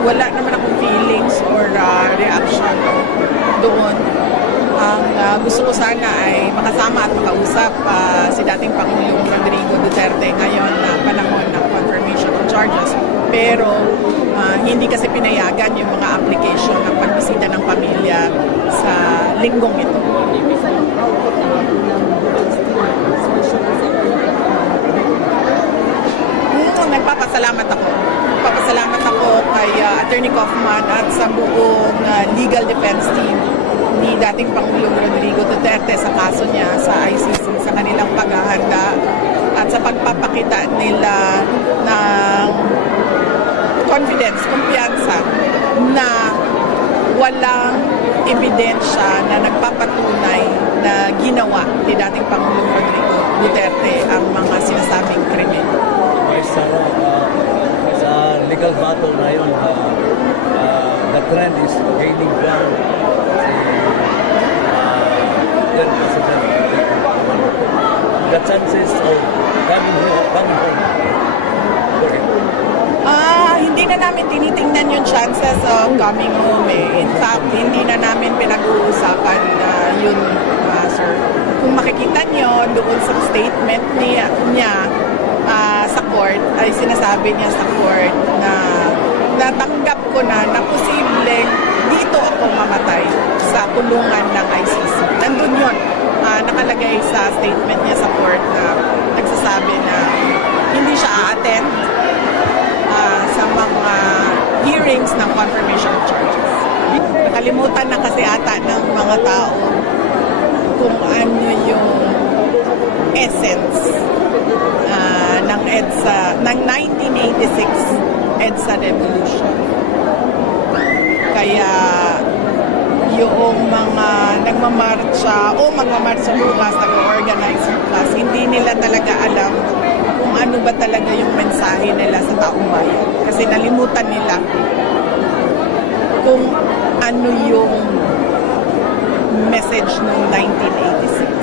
wala naman akong feelings or reaction doon. Ang gusto ko sana ay makasama at makausap si dating Pangulong Rodrigo Duterte ngayon na panahon ng confirmation of charges. Pero hindi kasi pinayagan yung mga application ng pagbisita ng pamilya sa linggong ito. Nagpapasalamat ako. Nagpapasalamat ako kay Attorney Kaufman at sa buong legal defense team ni dating Pangulong Rodrigo Duterte sa kaso niya sa ICC, sa kanilang paghahanda at sa pagpapakita nila ng confidence, kumpiyansa na walang ebidensya na nagpapatunay na ginawa ni dating Pangulong Rodrigo Duterte ang mga sinasabing krimen. Sa legal battle na yun, the trend is gaining ground. Then President, the chances of coming home. Hindi na namin tinitingnan yung chances of coming home eh. In fact, hindi na namin pinag-uusapan yun, sir. Kung makikita nyo doon sa statement niya sa court, ay sinasabi niya sa court na natanggap ko na posibleng dito ako mamatay sa kulungan ng ICC. Nandun yun. Nakalagay sa statement niya sa court na nagsasabi na hindi siya a-attend sa mga hearings ng confirmation of charges. Nakalimutan na kasi ata ng mga tao kung ano yung essence ng EDSA, ng 1986 EDSA Revolution. Kaya yung mga nagmamarcha o magmamarcha bukas, nag-organize bukas, hindi nila talaga alam kung ano ba talaga yung mensahe nila sa taong bayan. Kasi nalimutan nila kung ano yung message ng 1986.